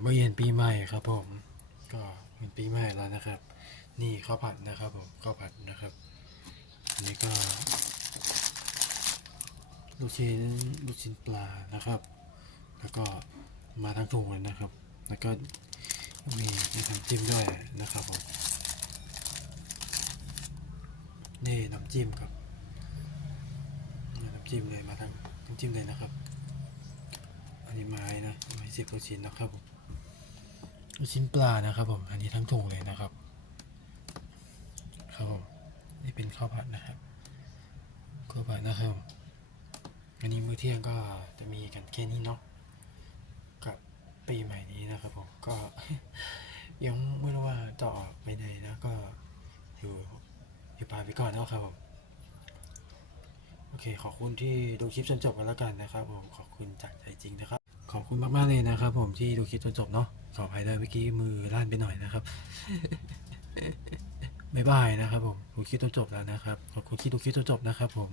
เมื่อเย็นปีใหม่ครับผม ก็เป็นปีใหม่แล้วนะครับ นี่ข้าวผัดนะครับผมข้าวผัดนะครับอันนี้ก็ลูกชิ้นลูกชิ้นปลานะครับ แล้วก็มาทั้งถุงเลยนะครับ แล้วก็มีมีน้ำจิ้มด้วยนะครับผมนี่น้ำจิ้มครับน้ำจิ้มเลยมาทั้งน้ำจิ้มเลยนะครับ อันนี้ไม้นะไม้สิบลูกชิ้นนะครับผม ลูกชิ้นปลานะครับผมอันนี้ทั้งถุงเลยนะครับครับผมนี่เป็นข้าวผัดนะครับข้าวผัดนะครับผมอันนี้มื้อเที่ยงก็จะมีกันแค่นี้เนาะกับปีใหม่นี้นะครับผมก็ยังไม่รู้ว่าจะอไปไหนนะก็อยู่อยู่ป่าไปก่อนเนาะครับผมโอเคขอบคุณที่ดูคลิปจนจบกันแล้วกันนะครับผมขอบคุณจากใจจริงนะครับ ขอบคุณมาก ๆ เลยนะครับ ผมที่ดูคลิปจนจบเนาะขออภัยด้วยเมื่อกี้มือลั่นไปหน่อยนะครับบ๊ายบายนะครับผมดูคลิปจนจบแล้วนะครับ ขอบคุณที่ดูคลิปจนจบนะครับผม